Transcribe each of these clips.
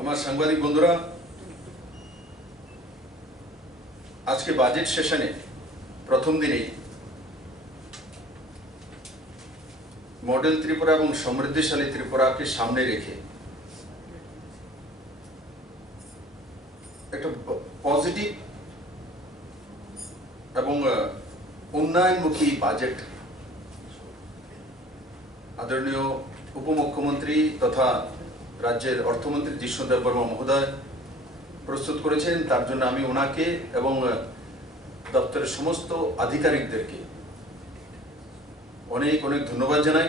আমার সাংবাদিক বন্ধুরা, আজকে বাজেট সেশনে প্রথম দিনেই মডেল ত্রিপুরা এবং সমৃদ্ধিশালী ত্রিপুরাকে সামনে রেখে একটা পজিটিভ এবং উন্নয়নমুখী বাজেট আদরণীয় উপমুখ্যমন্ত্রী তথা রাজ্যের অর্থমন্ত্রী যিষ্ণুদেব বর্মা মহোদয় প্রস্তুত করেছেন। তার জন্য আমি ওনাকে এবং দপ্তরের সমস্ত আধিকারিকদেরকে অনেক অনেক ধন্যবাদ জানাই।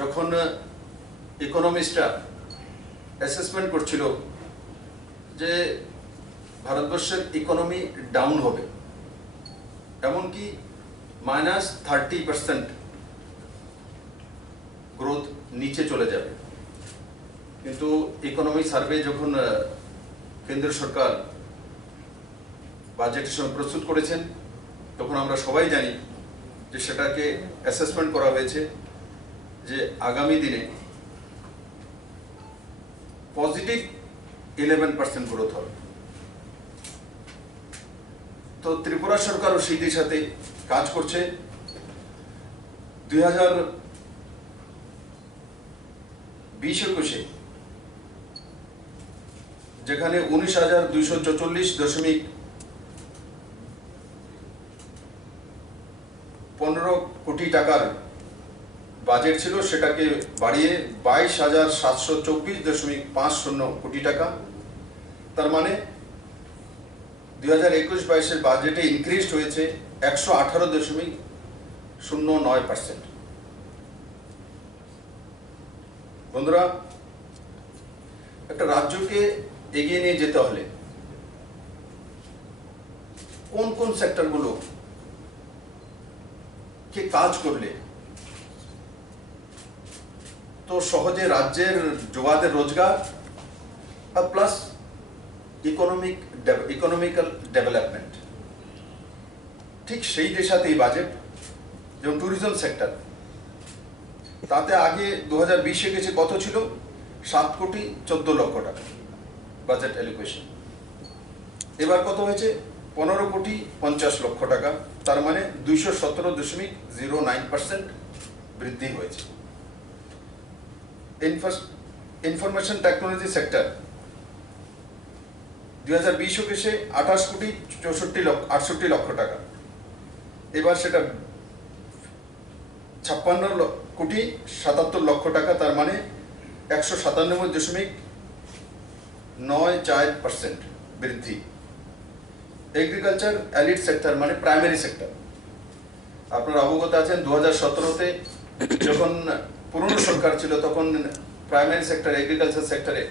যখন ইকোনমিস্টরা অ্যাসেসমেন্ট করছিল যে ভারতবর্ষের ইকোনমি ডাউন হবে, এমনকি -30% গ্রোথ নিচে চলে যাবে, কিন্তু ইকোনমি সার্ভে যখন কেন্দ্র সরকার বাজেটের সময় প্রস্তুত করেছেন তখন আমরা সবাই জানি যে সেটাকে অ্যাসেসমেন্ট করা হয়েছে যে আগামী দিনে পজিটিভ 11% গ্রোথ হবে। তো ত্রিপুরা সরকারও সেই দিশাতে কাজ করছে। 2020-21 যেখানে 19,244.15 কোটি টাকার বাজেট ছিল, সেটাকে বাড়িয়ে 22,724.50 কোটি টাকা। তার মানে 2021-22 বাজেটে ইনক্রিজ হয়েছে 118.09%। বন্ধুরা, একটা রাজ্যকে এগিয়ে নিয়ে যেতে হলে কোন কোন সেক্টরগুলো কে কাজ করলে তো সহজে রাজ্যের যোগাদের রোজগার আর প্লাস ইকোনমিক্যাল ডেভেলপমেন্ট, ঠিক সেই দিশাতে এই বাজেট। যেমন ট্যুরিজম সেক্টর, তাতে আগে 2020-এ গেছে কত ছিল? 7,14,00,000 টাকা বাজেট অ্যালোকেশন। এবার কত হয়েছে? 15,50,00,000 টাকা। তার মানে 217.09% বৃদ্ধি হয়েছে। ইনফরমেশন টেকনোলজি সেক্টর 2020-21-এ 28,68,00,000 টাকা। এবার সেটা 56,77,00,000 টাকা। তার মানে 197.94% বৃদ্ধি। এগ্রিকালচার এলিট সেক্টর মানে প্রাইমারি সেক্টর, আপনারা অবগত আছেন 2017-তে যখন পুরনো সরকার ছিল তখন প্রাইমারি সেক্টর এগ্রিকালচার সেক্টরে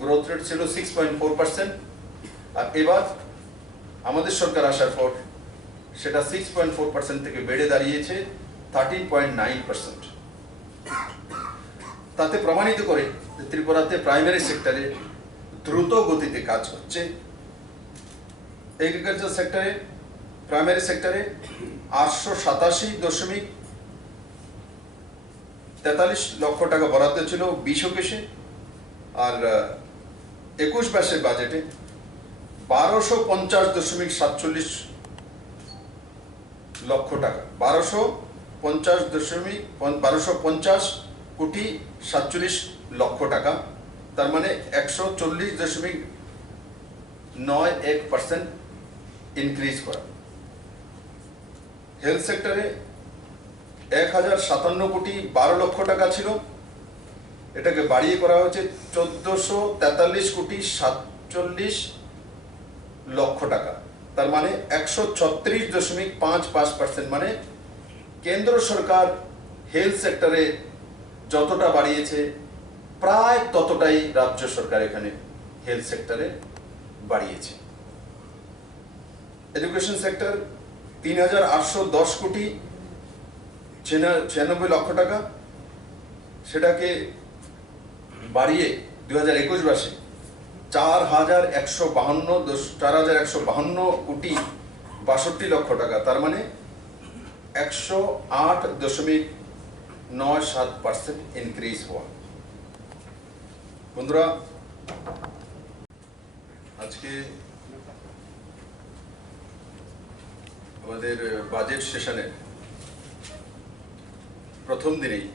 গ্রোথ রেট ছিল 6.4%, আর এবার আমাদের সরকার আসার পর সেটা 6.4% থেকে বেড়ে দাঁড়িয়েছে 13.9%। তাতে প্রমাণিত করে ত্রিপুরাতে প্রাইমারি সেক্টরে দ্রুত গতিতে কাজ হচ্ছে। এগ্রিকালচার সেক্টরে প্রাইমারি সেক্টরে 887.43 টাকা বরাদ্দ ছিল 20-21-এ, আর 21-22 বাজেটে 1250.47 টাকা, 1250.47 টাকা। তার মানে 140.91% ইনক্রিজ করা। হেলথ সেক্টরে 1,057.12 টাকা ছিল, এটাকে বাড়িয়ে করা হয়েছে 1443.47 টাকা। তার মানে 136.55%। মানে কেন্দ্র সরকার হেলথ সেক্টরে যতটা বাড়িয়েছে প্রায় ততটাই রাজ্য সরকার এখানে হেলথ সেক্টরে বাড়িয়েছে। এডুকেশন সেক্টর 3,810.96 টাকা, সেটাকে বাড়িয়ে 2021-22-এ 4,152.62 টাকা। তার মানে 108.97% ইনক্রিজ হওয়া। বন্ধুরা, আজকে আমাদের বাজেট সেশনের প্রথম দিনেই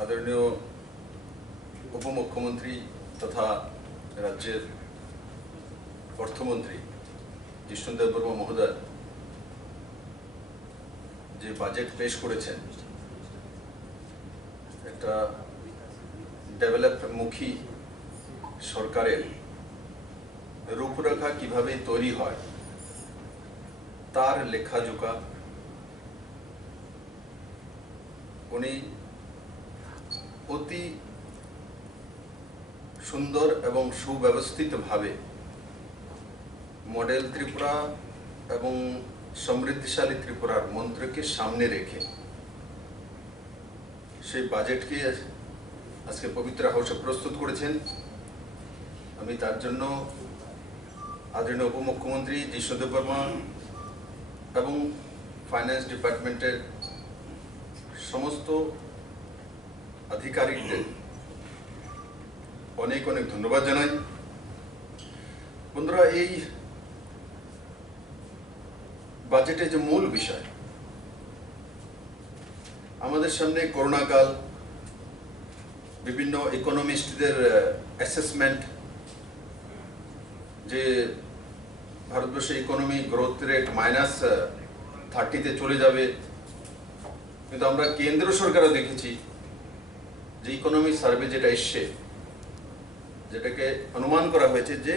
আদরণীয় উপমুখ্যমন্ত্রী তথা রাজ্যের অর্থমন্ত্রী জিষ্ণু দেববর্মা মহোদয় যে বাজেট পেশ করেছেন, একটা ডেভেলপমুখী সরকারের রূপরেখা কিভাবে তৈরি হয় তার লেখাজোকা উনি অতি সুন্দর এবং সুব্যবস্থিতভাবে মডেল ত্রিপুরা এবং সমৃদ্ধিশালী ত্রিপুরার মন্ত্রকে সামনে রেখে সেই বাজেটকে আজকে পবিত্র হাউসে প্রস্তুত করেছেন। আমি তার জন্য আদরণীয় উপমুখ্যমন্ত্রী জিষ্ণু দেববর্মা এবং ফাইন্যান্স ডিপার্টমেন্টের সমস্ত আধিকারিকদের অনেক অনেক ধন্যবাদ জানাই। বন্ধুরা, এই বাজেটের যে মূল বিষয়, আমাদের সামনে করোনাকাল, বিভিন্ন ইকোনমিস্টদের অ্যাসেসমেন্ট যে ভারতবর্ষের ইকোনমি গ্রোথ রেট -30-তে চলে যাবে, কিন্তু আমরা কেন্দ্র সরকারও দেখেছি যে ইকোনমি সার্ভে যেটা এসছে, যেটাকে অনুমান করা হয়েছে যে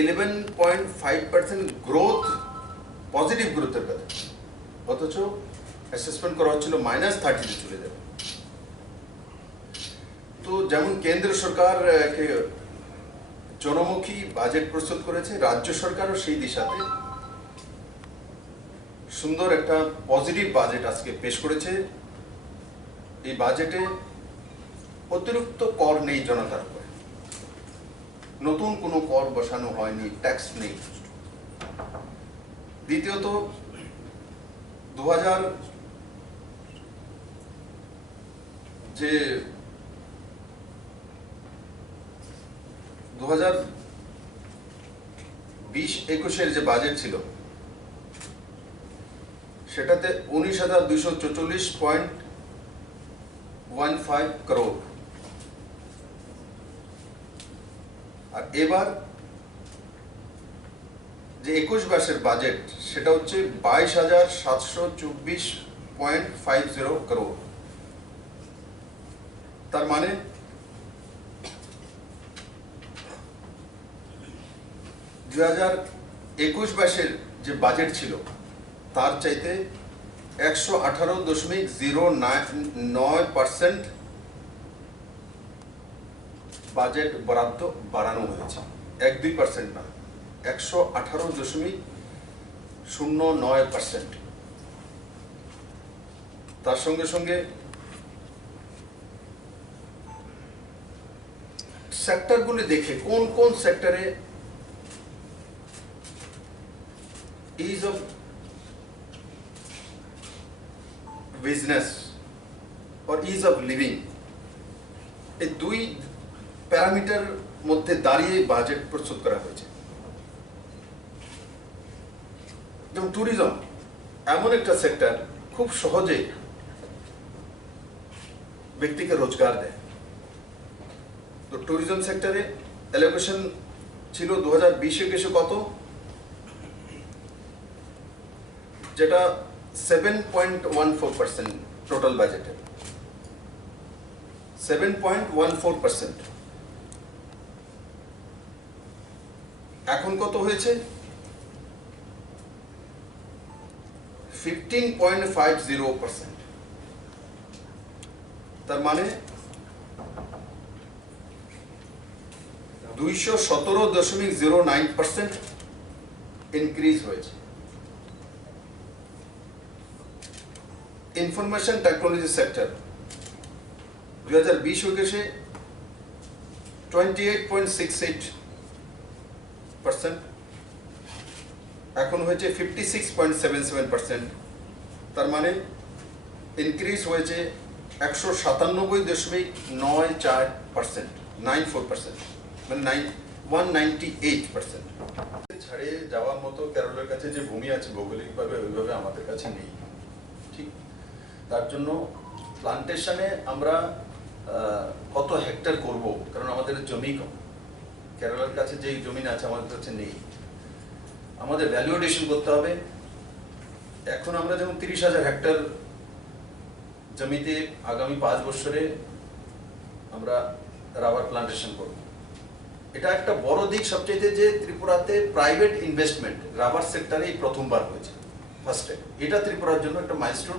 11.5% গ্রোথ, পজিটিভ গ্রোথের কথা, অথচ অ্যাসেসমেন্ট করা হচ্ছিল -30-তে চলে যাবে। তো যেমন কেন্দ্র সরকার জনমুখী বাজেট প্রস্তুত করেছে, রাজ্য সরকারও সেই দিশাতে সুন্দর একটা পজিটিভ বাজেট আজকে পেশ করেছে। এই বাজেটে অতিরিক্ত কর নেই জনতার উপরে, নতুন কোনো কর বসানো হয়নি, ট্যাক্স নেই। দ্বিতীয়ত 2020-21 যে বাজেট ছিল সেটাতে 19,244.15 crore, আর এবার যে 21-22 বাজেট সেটা হচ্ছে 22,724.50 crore। তার মানে 2021-22 যে বাজেট ছিল তার চাইতে 118.09% বাজেট বরাদ্দ বাড়ানো হয়েছে, 1-2% না, 118.09%। তার সঙ্গে সঙ্গে সেক্টরগুলি দেখে কোন কোন সেক্টরে is of business or ease of living, এই দুই প্যারামিটার মধ্যে দাঁড়িয়ে বাজেট প্রস্তুত করা হয়েছে। যেমন ট্যুরিজম এমন একটা সেক্টর খুব সহজে ব্যক্তিকে রোজগার দেয়। তো ট্যুরিজম সেক্টরে অ্যালোকেশন ছিল 2020-21 কত, যেটা 7.14% টোটাল বাজেটে, 7.14%। এখন কত হয়েছে, 15.50%। তার মানে 217.09% ইনক্রিজ হয়েছে। ইনফরমেশন টেকনোলজি সেক্টর 2020-21 28.68%, এখন হয়েছে 56.77%। তার মানে ইনক্রিজ হয়েছে 197.94%, 94%, মানে 198%। ছাড়ে যাওয়ার মতো কেরলের কাছে যে ভূমি আছে ভৌগোলিকভাবে ওইভাবে আমাদের কাছে নেই, ঠিক। তার জন্য প্লান্টেশনে আমরা কত হেক্টর করব, কারণ আমাদের জমি কম, কেরলের কাছে যে জমি আছে আমাদের কাছে নেই। আমাদের ভ্যালু এডিশন করতে হবে। এখন আমরা যেমন 30,000 হেক্টর জমিতে আগামী 5 বছরে আমরা রাবার প্লান্টেশন করব। এটা একটা বড় দিক সবচেয়ে, যে ত্রিপুরাতে প্রাইভেট ইনভেস্টমেন্ট রাবার সেক্টরে এই প্রথমবার হয়েছে, ফার্স্ট টাইম। এটা ত্রিপুরার জন্য একটা মাইলস্টোন,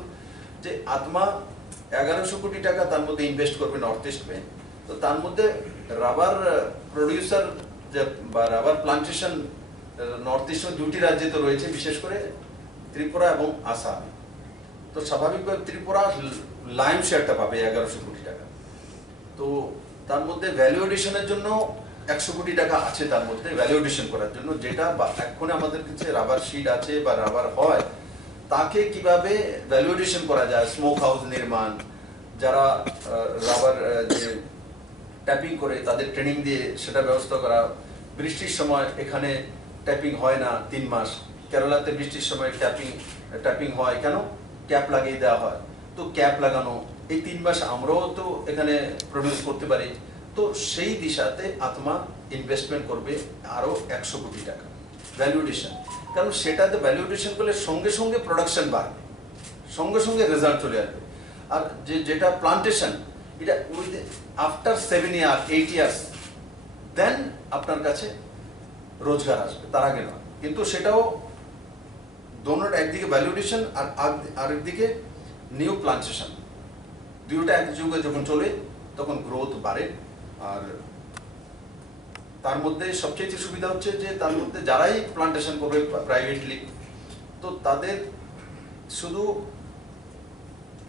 যে আত্মা 1100 কোটি টাকা তার মধ্যে ইনভেস্ট করবে নর্থ ইস্ট মে। তো তার মধ্যে রাবার প্রডিউসার বা রাবার প্লান্টেশন নর্থ ইস্ট দুটি রাজ্যে তো রয়েছে, বিশেষ করে ত্রিপুরা এবং আসাম। তো স্বাভাবিকভাবে ত্রিপুরা লাইম শেয়ারটা পাবে 1100 কোটি টাকা। তো তার মধ্যে ভ্যালু এডিশনের জন্য 100 কোটি টাকা আছে তার মধ্যে ভ্যালু এডিশন করার জন্য, যেটা এখন আমাদের কাছে রাবার শিট আছে বা রাবার হয়, তাকে কিভাবে ভ্যালু এডিশন করা যায়, স্মোক হাউস নির্মাণ, যারা রাবার যে ট্যাপিং করে তাদের ট্রেনিং দিয়ে সেটা ব্যবস্থা করা। বৃষ্টির সময় এখানে ট্যাপিং হয় না 3 মাস, কেরালাতে বৃষ্টির সময় ট্যাপিং হয় কেন? ক্যাপ লাগিয়ে দেওয়া হয়। তো ক্যাপ লাগানো, এই 3 মাস আমরাও তো এখানে প্রডিউস করতে পারি। তো সেই দিশাতে আত্মা ইনভেস্টমেন্ট করবে আরো 100 কোটি টাকা ভ্যালু এডিশন, কারণ সেটাতে ভ্যালু এডিশন করলে সঙ্গে সঙ্গে প্রোডাকশন বাড়বে, সঙ্গে সঙ্গে রেজাল্ট চলে আসবে। আর যেটা প্লান্টেশন, এটা আফটার 7 ইয়ার 8 ইয়ার্স দেন আপনার কাছে রোজগার আসবে, তার আগে নয়। কিন্তু সেটাও দোনোটা, একদিকে ভ্যালু এডিশন আর আরেকদিকে নিউ প্লান্টেশন, দুটোটা এক যুগে যখন চলে তখন গ্রোথ বাড়ে। আর তার মধ্যে সবচেয়ে সুবিধা হচ্ছে যে তার মধ্যে যারাই প্লান্টেশন করবে প্রাইভেটলি, তো তাদের শুধু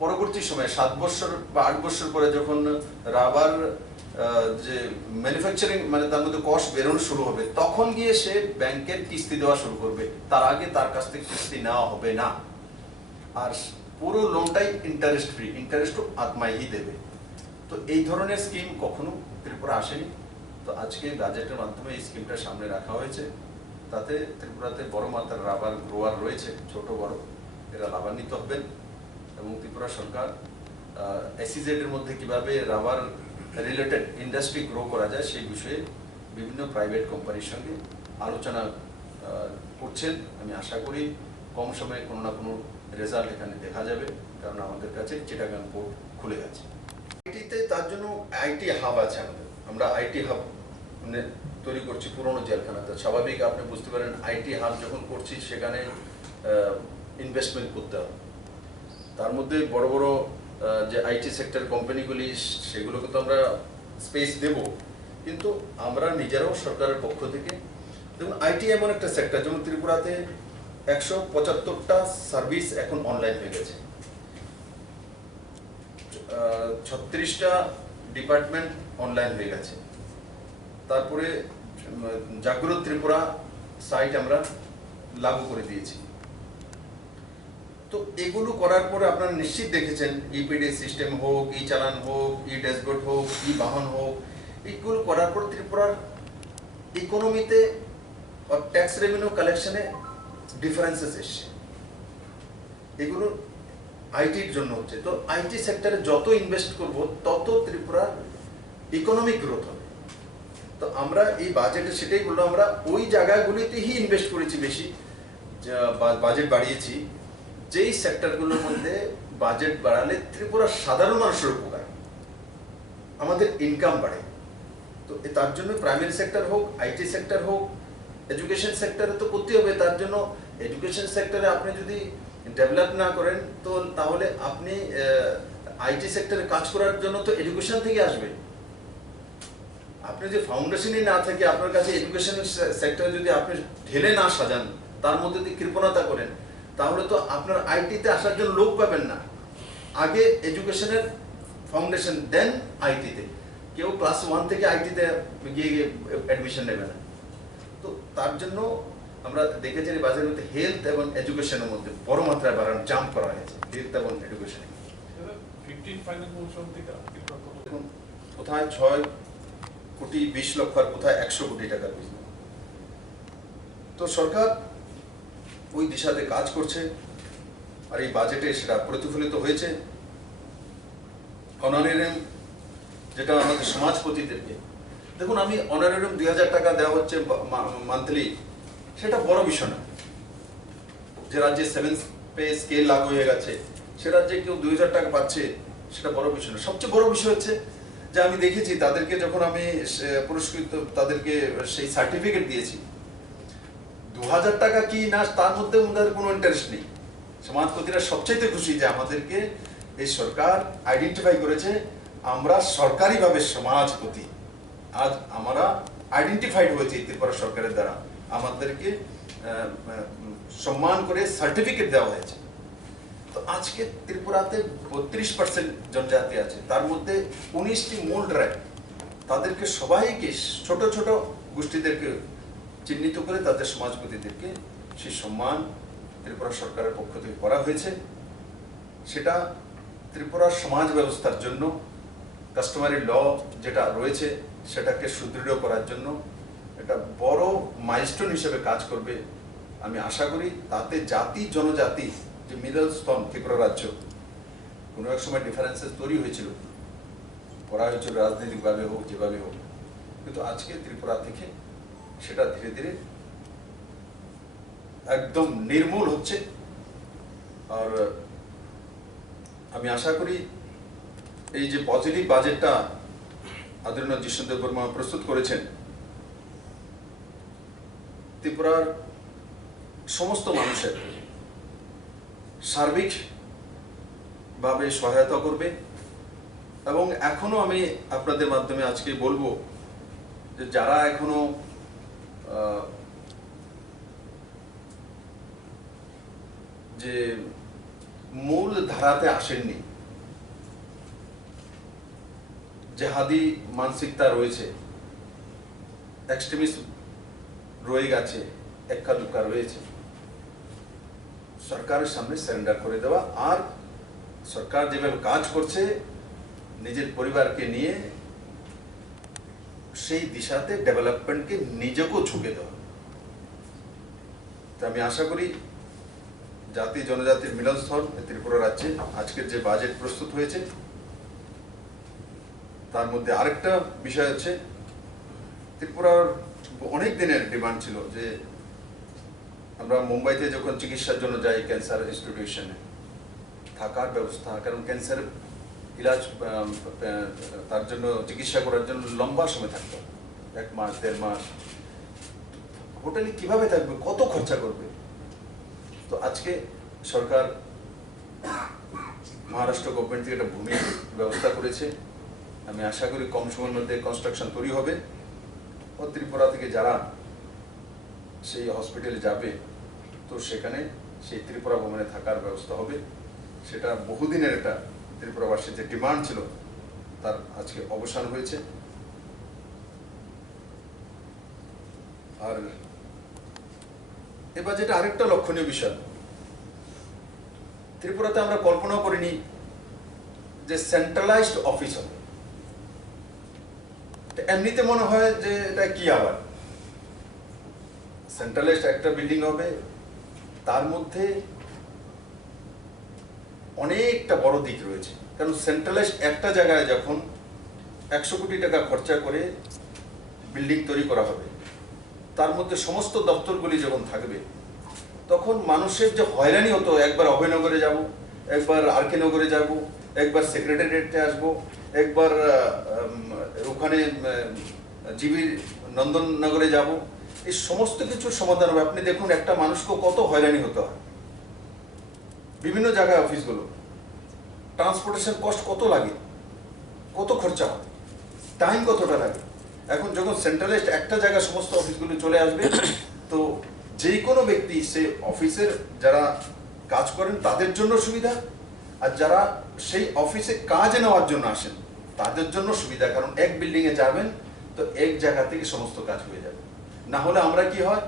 পরবর্তী সময়ে 7 বছর বা 8 বছর পরে যখন রাবার যে ম্যানুফ্যাকচারিং মানে তার মধ্যে কস্ট বেরোনো শুরু হবে, তখন গিয়ে সে ব্যাংকের কিস্তি দেওয়া শুরু করবে। তার আগে তার কাছ থেকে কিস্তি নেওয়া হবে না। আর পুরো লোনটাই ইন্টারেস্ট ফ্রি, ইন্টারেস্টও আত্মাই দেবে। তো এই ধরনের স্কিম কখনো ত্রিপুরা আসেনি। তো আজকে বাজেটের মাধ্যমে এই স্কিমটা সামনে রাখা হয়েছে। তাতে ত্রিপুরাতে বড় মাত্রার রাবার গ্রোয়ার রয়েছে, ছোট বড়, এরা লাভান্বিত হবেন। এবং ত্রিপুরা সরকার এসইজেড এর মধ্যে কিভাবে রাবার রিলেটেড ইন্ডাস্ট্রি গ্রো করা যায় সেই বিষয়ে বিভিন্ন প্রাইভেট কোম্পানির সঙ্গে আলোচনা করছেন। আমি আশা করি কম সময়ে কোনো না কোনো রেজাল্ট এখানে দেখা যাবে, কারণ আমাদের কাছে চিটাগাং পোর্ট খুলে গেছে। আইটিতে তার জন্য আইটি হাব আছে আমাদের। আমরা আইটি হাব মানে তৈরি করছি পুরনো জেলখানাতে। স্বাভাবিক, আপনি বুঝতে পারেন আইটি হাব যখন করছি সেখানে ইনভেস্টমেন্ট করতে হবে। তার মধ্যে বড় বড় যে আইটি সেক্টর কোম্পানিগুলি, সেগুলোকে তো আমরা স্পেস দেব, কিন্তু আমরা নিজেরাও সরকারের পক্ষ থেকে, দেখুন আইটি এমন একটা সেক্টর, যেমন ত্রিপুরাতে 175টা সার্ভিস এখন অনলাইন হয়ে গেছে, 36টা ডিপার্টমেন্ট অনলাইন হয়ে গেছে। তারপরে জাগ্রত ত্রিপুরা সাইট আমরা লাগু করে দিয়েছি। তো এগুলো করার পরে আপনারা নিশ্চিত দেখেছেন, ইপিডি সিস্টেম হোক, ই চালান হোক, ই ড্যাশবোর্ড হোক, ই বাহন হোক, এইগুলো করার পর ত্রিপুরার ইকোনমিতে ট্যাক্স রেভিনিউ কালেকশনে ডিফারেন্সেস এসছে। এগুলো আইটির জন্য হচ্ছে। তো আইটি সেক্টরে যত ইনভেস্ট করব তত ত্রিপুরার ইকোনমিক গ্রোথ হবে। তো আমরা এই বাজেটে সেটাই বললাম, আমরা ওই জায়গাগুলিতেই ইনভেস্ট করেছি বেশি, বাজেট বাড়িয়েছি যেই সেক্টরগুলোর মধ্যে বাজেট বাড়ালে ত্রিপুরার সাধারণ মানুষের উপকার, আমাদের ইনকাম বাড়ে। তো তার জন্য প্রাইমারি সেক্টর হোক, আইটি সেক্টর হোক, এডুকেশন সেক্টরে তো করতে হবে। তার জন্য এডুকেশন সেক্টরে আপনি যদি ডেভেলপ না করেন, তো তাহলে আপনি আইটি সেক্টরে কাজ করার জন্য তো এডুকেশন থেকে আসবে। আপনি যে ফাউন্ডেশনই না থেকে আপনার কাছে এডুকেশন সেক্টরে যদি আপনি ঢেলে না সাজান, তার মধ্যে যদি কৃপণতা করেন, তাহলে তো আপনার আইটিতে আসার জন্য লোক পাবেন না। আগে এডুকেশনের ফাউন্ডেশন, দেন আইটিতে। কেউ ক্লাস 1 থেকে আইটিতে গিয়ে অ্যাডমিশন নেবে না। তো তার জন্য আমরা দেখেছি বাজারের মধ্যে হেলথ এবং এডুকেশনের মধ্যে বড় মাত্রায় বাড়ানো, জাম্প করা হয়েছে হেলথ এবং এডুকেশনে। 15 দেখুন কোথায় 6 কোটি 20 লক্ষ আর কোথায় 100 কোটি টাকার বিজনেস। তো সরকার ওই দিশাতে কাজ করছে, আর এই বাজেটে সেটা প্রতিফলিত হয়েছে। অনারেরিয়াম যেটা আমাদের সমাজপতিদেরকে, দেখুন আমি অনারেরিয়াম 2000 টাকা দেওয়া হচ্ছে মান্থলি, সেটা বড় বিষয় না। যে রাজ্যে 7 পে স্কেল লাগু হয়ে গেছে, সে রাজ্যে কেউ 2000 টাকা পাচ্ছে, সেটা বড় বিষয় না। সবচেয়ে বড় বিষয় হচ্ছে যে আমি দেখেছি তাদেরকে যখন আমি পুরস্কৃত, তাদেরকে সেই সার্টিফিকেট দিয়েছি, 2000 টাকা কি না তার মধ্যে ওদের কোনো ইন্টারেস্ট নেই। সমাজপতিরা সবচেয়ে খুশি যে আমাদেরকে এই সরকার আইডেন্টিফাই করেছে, আমরা সরকারিভাবে সমাজপতি। আজ আমরা আইডেন্টিফাইড হয়েছে ত্রিপুরা সরকারের দ্বারা, আমাদেরকে সম্মান করে সার্টিফিকেট দেওয়া হয়েছে। তো আজকে ত্রিপুরাতে 32% জনজাতি আছে, তার মধ্যে 19টি মূল ট্রাইব। তাদেরকে সবাইকে, ছোট ছোট গোষ্ঠীদেরকে চিহ্নিত করে তাদের সমাজপতিদেরকে সেই সম্মান ত্রিপুরা সরকারের পক্ষ থেকে করা হয়েছে। সেটা ত্রিপুরার সমাজ ব্যবস্থার জন্য, কাস্টমারি ল যেটা রয়েছে সেটাকে সুদৃঢ় করার জন্য এটা বড় মাইলস্টোন হিসেবে কাজ করবে আমি আশা করি। তাতে জাতি জনজাতি যে মিডল স্তর ত্রিপুরা রাজ্য, কোনো এক সময় ডিফারেন্সেস তৈরি হয়েছিল, করা হয়েছিল রাজনৈতিকভাবে হোক, যেভাবে হোক, কিন্তু আজকে ত্রিপুরা থেকে সেটা ধীরে ধীরে একদম নির্মূল হচ্ছে। আর আমি আশা করি এই যে পজিটিভ বাজেটটা আদরণীয় জিষ্ণুদেব বর্মা প্রস্তুত করেছেন, ত্রিপুরার সমস্ত মানুষের সার্বিকভাবে সহায়তা করবে। এবং এখনো আমি আপনাদের মাধ্যমে আজকে বলবো যে যারা এখনো যে মূল ধারাতে আসেননি, জেহাদি মানসিকতা রয়েছে, এক্সট্রিমিস্ট রয়ে গেছে, এক্কা দুক্কা রয়েছে, সরকারের সামনে সারেন্ডার করে দেওয়া, আর সরকার যেভাবে কাজ করছে নিজের পরিবারকে নিয়ে সেই দিশাতে ডেভেলপমেন্টকে নিজেকেও ঝুঁকে দেওয়া। তো আমি আশা করি জাতি জনজাতির মিলনস্থল ত্রিপুরা রাজ্যে আজকের যে বাজেট প্রস্তুত হয়েছে, তার মধ্যে আরেকটা বিষয় হচ্ছে ত্রিপুরার অনেক দিনের ডিমান্ড ছিল যে আমরা মুম্বাইতে যখন চিকিৎসার জন্য যাই ক্যান্সার ইনস্টিটিউশনে, থাকার ব্যবস্থা, কারণ ক্যান্সার ইলাজ তার জন্য চিকিৎসা করার জন্য লম্বা সময় থাকতো, 1 মাস 1.5 মাস, হোটেলে কিভাবে থাকবে, কত খরচা করবে। তো আজকে সরকার মহারাষ্ট্র গভর্নমেন্ট থেকে একটা ভূমি ব্যবস্থা করেছে। আমি আশা করি কম সময়ের মধ্যে কনস্ট্রাকশন তৈরি হবে। ও ত্রিপুরা থেকে যারা সেই হসপিটালে যাবে, তো সেখানে সেই ত্রিপুরা ভবনে থাকার ব্যবস্থা হবে। সেটা বহুদিনের একটা ত্রিপুরাবাসীর যে ডিমান্ড ছিল, তার আজকে অবসান হয়েছে। আর এবার যেটা আরেকটা লক্ষণীয় বিষয়, ত্রিপুরাতে আমরা কল্পনা করিনি যে সেন্ট্রালাইজড অফিস হবে। এমনিতে মনে হয় যে এটা কি, আবার সেন্ট্রালাইজড একটা বিল্ডিং হবে, তার মধ্যে অনেকটা বড় দিক রয়েছে। কারণ সেন্ট্রালাইজড একটা জায়গায় যখন 100 কোটি টাকা খরচা করে বিল্ডিং তৈরি করা হবে, তার মধ্যে সমস্ত দপ্তরগুলি যখন থাকবে, তখন মানুষের যে হয়রানি হতো, একবার অভয়নগরে যাব, একবার আরকে নগরে যাব, একবার সেক্রেটারিয়েটে আসবো, একবার ওখানে জিবির নন্দননগরে যাব, এই সমস্ত কিছুর সমাধান হবে। আপনি দেখুন একটা মানুষকে কত হয়রানি হতে হয়, বিভিন্ন জায়গায় অফিসগুলো, ট্রান্সপোর্টেশন কস্ট কত লাগে, কত খরচা হয়, টাইম কতটা লাগে। এখন যখন সেন্ট্রালাইজড একটা জায়গায় সমস্ত অফিসগুলো চলে আসবে, তো যে কোনো ব্যক্তি সেই অফিসের যারা কাজ করেন তাদের জন্য সুবিধা, আর যারা সেই অফিসে কাজ নেওয়ার জন্য আসেন তাদের জন্য সুবিধা। কারণ এক বিল্ডিংয়ে যাবেন তো এক জায়গা থেকে সমস্ত কাজ হয়ে যাবে। না হলে আমরা কি হয়,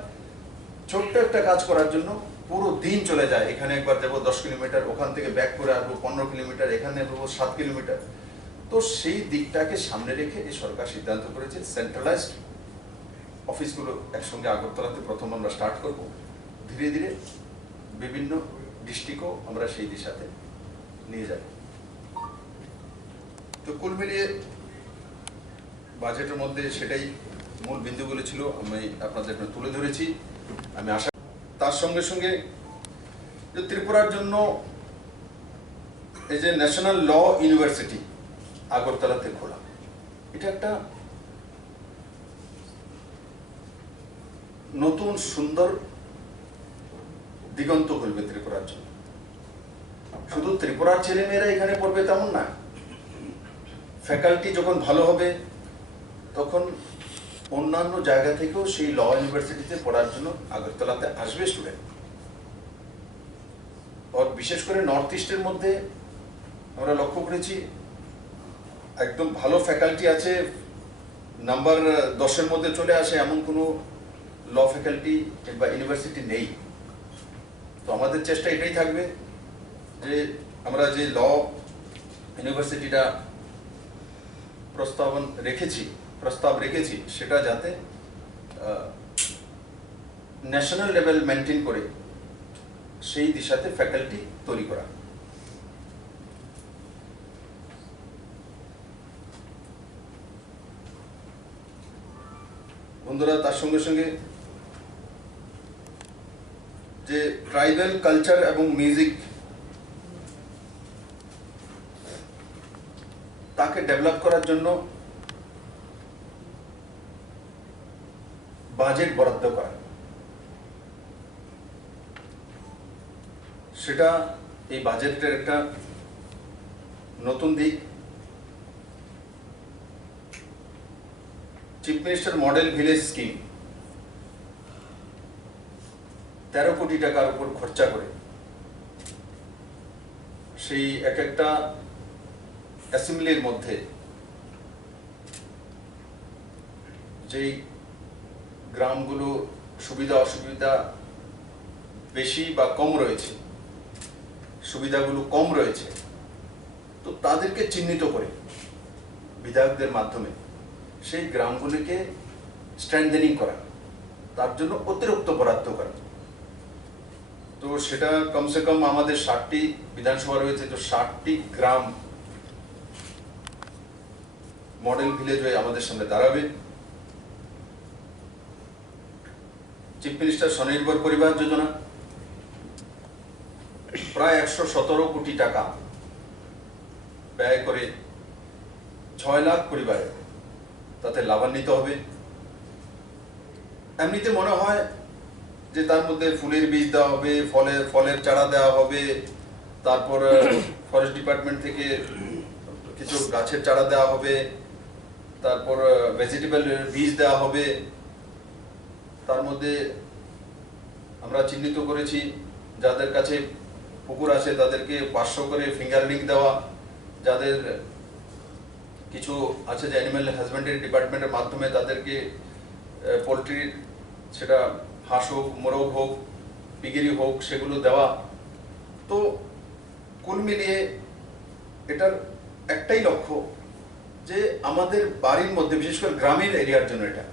ছোট্ট একটা কাজ করার জন্য পুরো দিন চলে যায়, এখানে একবার যাবো 10 কিলোমিটার, ওখান থেকে ব্যাক করে আসবো 15 কিলোমিটার, এখানে আসবো 7 কিলোমিটার। তো সেই দিকটাকে সামনে রেখে এই সরকার সিদ্ধান্ত করেছে সেন্ট্রালাইজড অফিসগুলো একসঙ্গে আগরতলাতে প্রথম আমরা স্টার্ট করব, ধীরে ধীরে বিভিন্ন ডিস্ট্রিক্টও আমরা সেই দিশাতে নিয়ে যাব। তো কুল মিলিয়ে বাজেটের মধ্যে সেটাই মূল বিন্দুগুলো ছিল, আমি আপনাদের তুলে ধরেছি। আমি আশা তার সঙ্গে সঙ্গে যে ত্রিপুরার জন্য এই যে ন্যাশনাল ল ইউনিভার্সিটি আগরতলাতে খোলা, এটা একটা নতুন সুন্দর দিগন্ত খুলবে ত্রিপুরার জন্য। শুধু ত্রিপুরার ছেলেমেয়েরা এখানে পড়বে তেমন না, ফ্যাকাল্টি যখন ভালো হবে তখন অন্যান্য জায়গা থেকেও সেই ল ইউনিভার্সিটিতে পড়ার জন্য আগরতলাতে আসবে স্টুডেন্ট। আর বিশেষ করে নর্থ ইস্টের মধ্যে আমরা লক্ষ্য করেছি একদম ভালো ফ্যাকাল্টি আছে, নাম্বার 10-এর মধ্যে চলে আসে এমন কোনো ল ফ্যাকাল্টি বা ইউনিভার্সিটি নেই। তো আমাদের চেষ্টা এটাই থাকবে যে আমরা যে ল ইউনিভার্সিটিটা প্রস্তাব রেখেছি সেটা যাতে ন্যাশনাল লেভেল মেনটেন করে সেই দিশাতে ফ্যাকাল্টি তৈরি করা। বন্ধুরা, তার সঙ্গে সঙ্গে যে ট্রাইবাল কালচার এবং মিউজিক তাকে ডেভেলপ করার জন্য বাজেট বরাদ্দ করা, সেটা এই বাজেটের একটা নতুন দিক। Chief minister model village scheme 13 কোটি টাকার উপর খরচা করে সেই এক একটা অ্যাসেম্বলির মধ্যে যেই গ্রামগুলো সুবিধা অসুবিধা বেশি বা কম রয়েছে, সুবিধাগুলো কম রয়েছে, তো তাদেরকে চিহ্নিত করে বিধায়কদের মাধ্যমে সেই গ্রামগুলিকে স্ট্রেংথেনিং করা, তার জন্য অতিরিক্ত বরাদ্দ করা। তো সেটা কমসে কম আমাদের 60টি বিধানসভা রয়েছে, তো 60টি গ্রাম মডেল ভিলেজ হয়ে আমাদের সামনে দাঁড়াবে। চিফ মিনিস্টার স্বনির্ভর পরিবার যোজনা প্রায় 117 কোটি টাকা ব্যয় করে 6 লাখ পরিবারে তাতে লাভান্বিত হবে। এমনিতে মনে হয় যে তার মধ্যে ফুলের বীজ দেওয়া হবে, ফলের চারা দেওয়া হবে, তারপর ফরেস্ট ডিপার্টমেন্ট থেকে কিছু গাছের চারা দেওয়া হবে, তারপর ভেজিটেবল বীজ দেওয়া হবে। তার মধ্যে আমরা চিহ্নিত করেছি যাদের কাছে পুকুর আছে তাদেরকে 500 করে ফিঙ্গার লিঙ্ক দেওয়া, যাদের কিছু আছে যে অ্যানিম্যাল হাজবেন্ডারি ডিপার্টমেন্টের মাধ্যমে তাদেরকে পোলট্রির, সেটা হাঁস হোক, মোরগ হোক, পিগিরি হোক, সেগুলো দেওয়া। তো কুল মিলিয়ে এটার একটাই লক্ষ্য যে আমাদের বাড়ির মধ্যে, বিশেষ করে গ্রামীণ এরিয়ার জন্য, এটা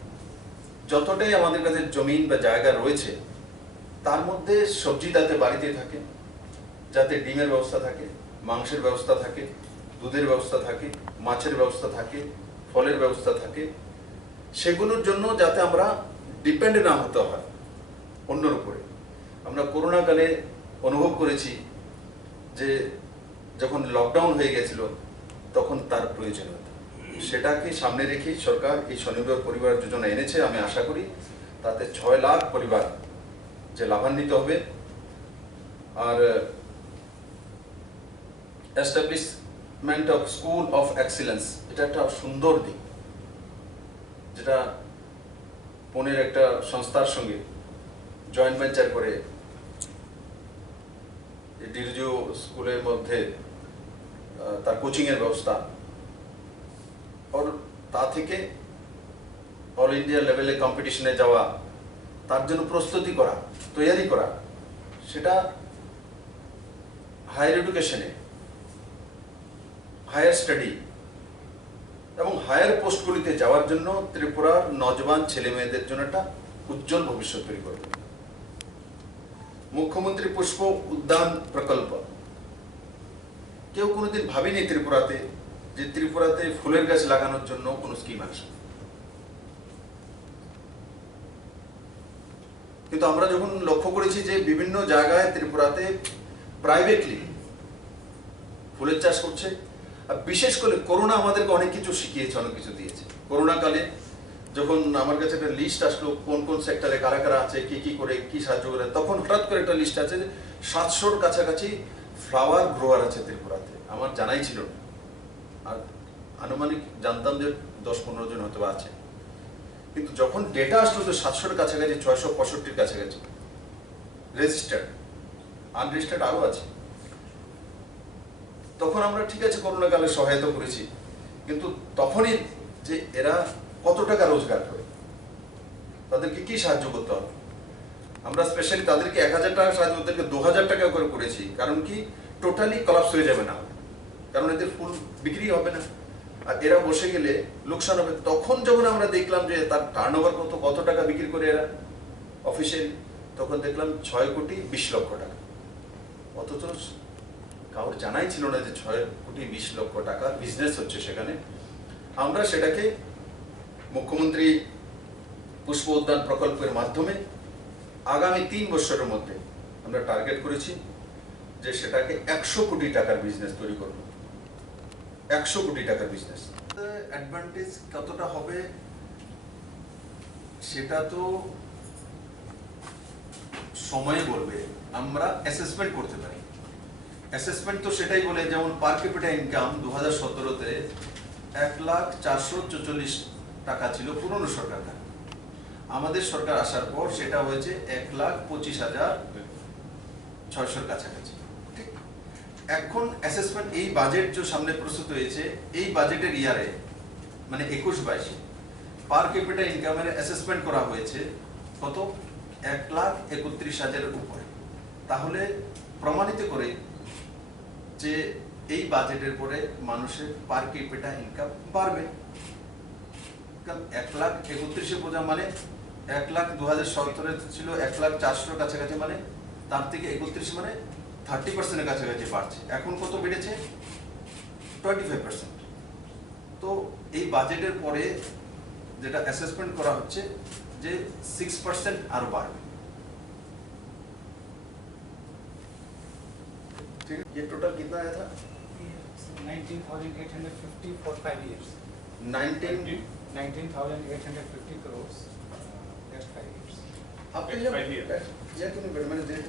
যতটাই আমাদের কাছে জমিন বা জায়গা রয়েছে তার মধ্যে সবজি যাতে বাড়িতে থাকে, যাতে ডিমের ব্যবস্থা থাকে, মাংসের ব্যবস্থা থাকে, দুধের ব্যবস্থা থাকে, মাছের ব্যবস্থা থাকে, ফলের ব্যবস্থা থাকে, সেগুলোর জন্য যাতে আমরা ডিপেন্ড না হতে হয় অন্যর উপরে। আমরা করোনাকালে অনুভব করেছি যে যখন লকডাউন হয়ে গেছিল তখন তার প্রয়োজন হতো, সেটাকে সামনে রেখেই সরকার এই স্বনির্ভর পরিবার যোজনা এনেছে। আমি আশা করি তাতে 6 লাখ পরিবার যে লাভান্বিত হবে। আর establishment of school of excellence, এটা একটা সুন্দর দিক, যেটা পুনের একটা সংস্থার সঙ্গে জয়েন্ট ভেঞ্চার করে ডিরজু স্কুলের মধ্যে তার কোচিং এর ব্যবস্থা, আর তা থেকে অল ইন্ডিয়া লেভেলে কম্পিটিশনে যাওয়া, তার জন্য প্রস্তুতি করা, তৈরি করা, সেটা হায়ার এডুকেশনে, হায়ার স্টাডি এবং হায়ার পোস্টগুলিতে যাওয়ার জন্য ত্রিপুরার নজওয়ান ছেলে মেয়েদের জন্য একটা উজ্জ্বল ভবিষ্যৎ তৈরি করবে। মুখ্যমন্ত্রী পুষ্প উদ্যান প্রকল্প, কেউ কোনোদিন ভাবেনি ত্রিপুরাতে যে ত্রিপুরাতে ফুলের গাছ লাগানোর জন্য কোনো স্কিম আসবে, কিন্তু আমরা যখন লক্ষ্য করেছি যে বিভিন্ন জায়গায় ত্রিপুরাতে প্রাইভেটলি ফুলের চাষ করছে, আর বিশেষ করে করোনা আমাদেরকে অনেক কিছু শিখিয়েছে, অনেক কিছু দিয়েছে। করোনা কালে যখন আমার কাছে একটা লিস্ট আসলো কোন কোন সেক্টরে কারা কারা আছে, কি কি করে কি সাহায্য করে, তখন হঠাৎ করে একটা লিস্ট আছে যে 700-র কাছাকাছি ফ্লাওয়ার গ্রোয়ার আছে ত্রিপুরাতে। আমার জানাই ছিল না, আর আনুমানিক জানতাম যে 10-15 জন হয়তো আছে, কিন্তু যখন ডেটা আসলো তো 700-র কাছাকাছি, 665-র কাছাকাছি রেজিস্টার্ড, আনরেজিস্টার্ড আরো আছে। তখন আমরা ঠিক আছে করোনা কালে সহায়তা করেছি, কিন্তু তখনই যে এরা কত টাকা রোজগার করে, তাদেরকে কি সাহায্য করতে হবে, আমরা স্পেশালি তাদেরকে 1000 টাকা সাহায্য, ওদেরকে 2000 টাকা করে করেছি। কারণ কি, টোটালি কলাপস হয়ে যাবে না, কারণ এদের ফুল বিক্রি হবে না, আর এরা বসে গেলে লোকসান হবে। তখন যখন আমরা দেখলাম যে তার টার্নওভার কত টাকা বিক্রি করে এরা অফিসিয়ালি, তখন দেখলাম 6,20,00,000 টাকা। অথচ কারোর জানাই ছিল না যে 6,20,00,000 টাকার বিজনেস হচ্ছে সেখানে। আমরা সেটাকে মুখ্যমন্ত্রী পুষ্প উদ্যান প্রকল্পের মাধ্যমে আগামী 3 বছরের মধ্যে আমরা টার্গেট করেছি যে সেটাকে 100 কোটি টাকার বিজনেস তৈরি করব। 100 কোটি টাকার বিজনেস। অ্যাডভান্টেজ কতটা হবে সেটা তো সময় বলবে, আমরা অ্যাসেসমেন্ট করতে পারি। অ্যাসেসমেন্ট তো সেটাই বলে, যেমন পার ক্যাপিটা ইনকাম 2017-তে 1,04,44 টাকা ছিল পুরনো সরকার। আমাদের সরকার আসার পর সেটা হয়েছে 1,25,600-র কাছাকাছি। ঠিক, এখন অ্যাসেসমেন্ট এই বাজেট যে সামনে প্রস্তুত হয়েছে, এই বাজেটের ইয়ারে মানে 21-22 পার ক্যাপিটা ইনকামের অ্যাসেসমেন্ট করা হয়েছে কত, 1,31,000-এর উপরে। তাহলে প্রমাণিত করে যে এই বাজেটের পরে মানুষের পার ক্যাপিটা ইনকাম বাড়বে। 1,31,000 বোঝা মানে 1,00,000 ছিল 1,04,000-এর কাছাকাছি, মানে তার থেকে 31 মানে 30%-এর কাছাকাছি বাড়ছে। এখন কত বেড়েছে, 25%। তো এই বাজেটের পরে যেটা অ্যাসেসমেন্ট করা হচ্ছে যে 6% আরো বাড়বে। ठीक है, ये टोटल कितना आया था? 19,850 for 5 years. 19,850 crores. Just 5 years. आपके Next 5 years. या क्यों नहीं, मैंने देख